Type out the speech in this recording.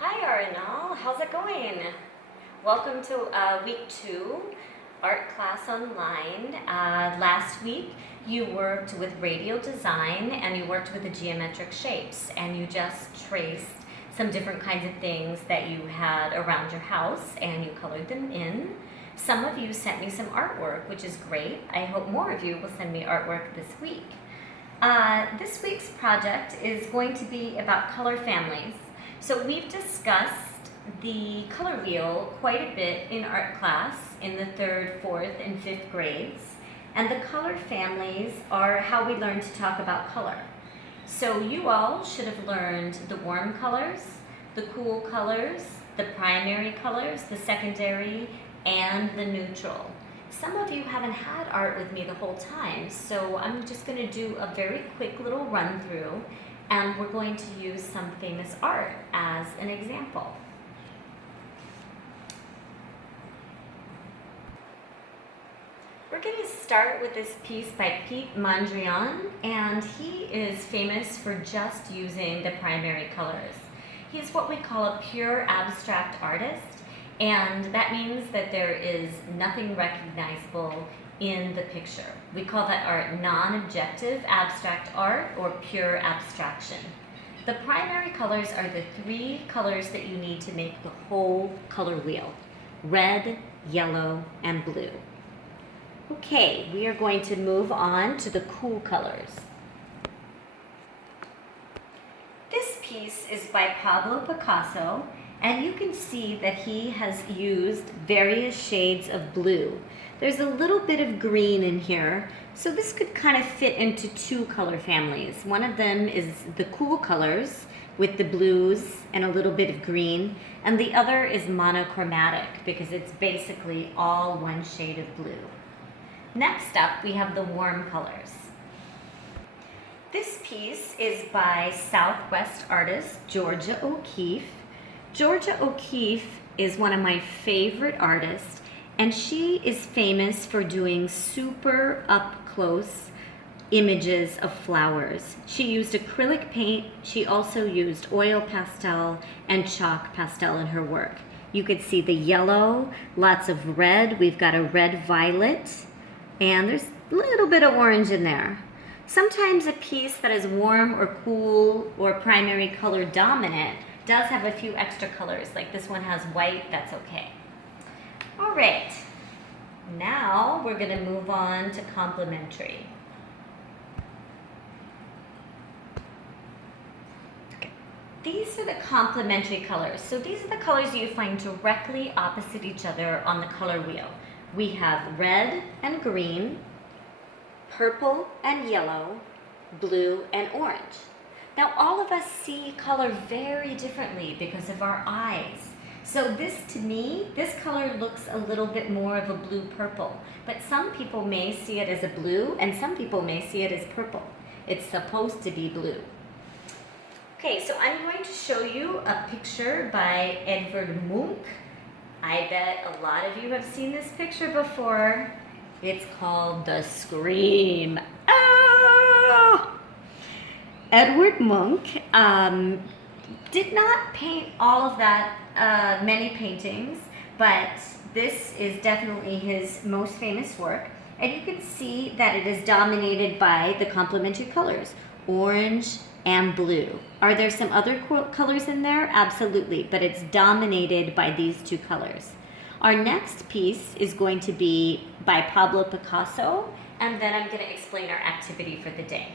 Hi Arenal, how's it going? Welcome to week 2, art class online. Last week you worked with radial design and you worked with the geometric shapes and you just traced some different kinds of things that you had around your house and you colored them in. Some of you sent me some artwork, which is great. I hope more of you will send me artwork this week. This week's project is going to be about color families. So we've discussed the color wheel quite a bit in art class in the 3rd, 4th, and 5th grades. And the color families are how we learn to talk about color. So you all should have learned the warm colors, the cool colors, the primary colors, the secondary, and the neutral. Some of you haven't had art with me the whole time, so I'm just going to do a very quick little run through. And we're going to use some famous art as an example. We're going to start with this piece by Pt1, and he is famous for just using the primary colors. He's what we call a pure abstract artist, and that means that there is nothing recognizable in the picture. We call that art non-objective abstract art or pure abstraction. The primary colors are the 3 colors that you need to make the whole color wheel: red, yellow, and blue. Okay, we are going to move on to the cool colors. This piece is by Pablo Picasso, and you can see that he has used various shades of blue. There's a little bit of green in here, so this could kind of fit into 2 color families. One of them is the cool colors with the blues and a little bit of green, and the other is monochromatic because it's basically all one shade of blue. Next up, we have the warm colors. This piece is by Southwest artist Georgia O'Keeffe. Georgia O'Keeffe is one of my favorite artists, and she is famous for doing super up-close images of flowers. She used acrylic paint. She also used oil pastel and chalk pastel in her work. You could see the yellow, lots of red. We've got a red violet, and there's a little bit of orange in there. Sometimes a piece that is warm or cool or primary color dominant does have a few extra colors, like this one has white. That's okay. All right, now we're going to move on to complementary. Okay. These are the complementary colors. So these are the colors you find directly opposite each other on the color wheel. We have red and green, purple and yellow, blue and orange. Now all of us see color very differently because of our eyes. So this, to me, this color looks a little bit more of a blue-purple, but some people may see it as a blue and some people may see it as purple. It's supposed to be blue. Okay, so I'm going to show you a picture by Edvard Munch. I bet a lot of you have seen this picture before. It's called The Scream. Oh! Edvard Munch did not paint all of that many paintings, but this is definitely his most famous work. And you can see that it is dominated by the complementary colors, orange and blue. Are there some other colors in there? Absolutely, but it's dominated by these 2 colors. Our next piece is going to be by Pablo Picasso, and then I'm going to explain our activity for the day.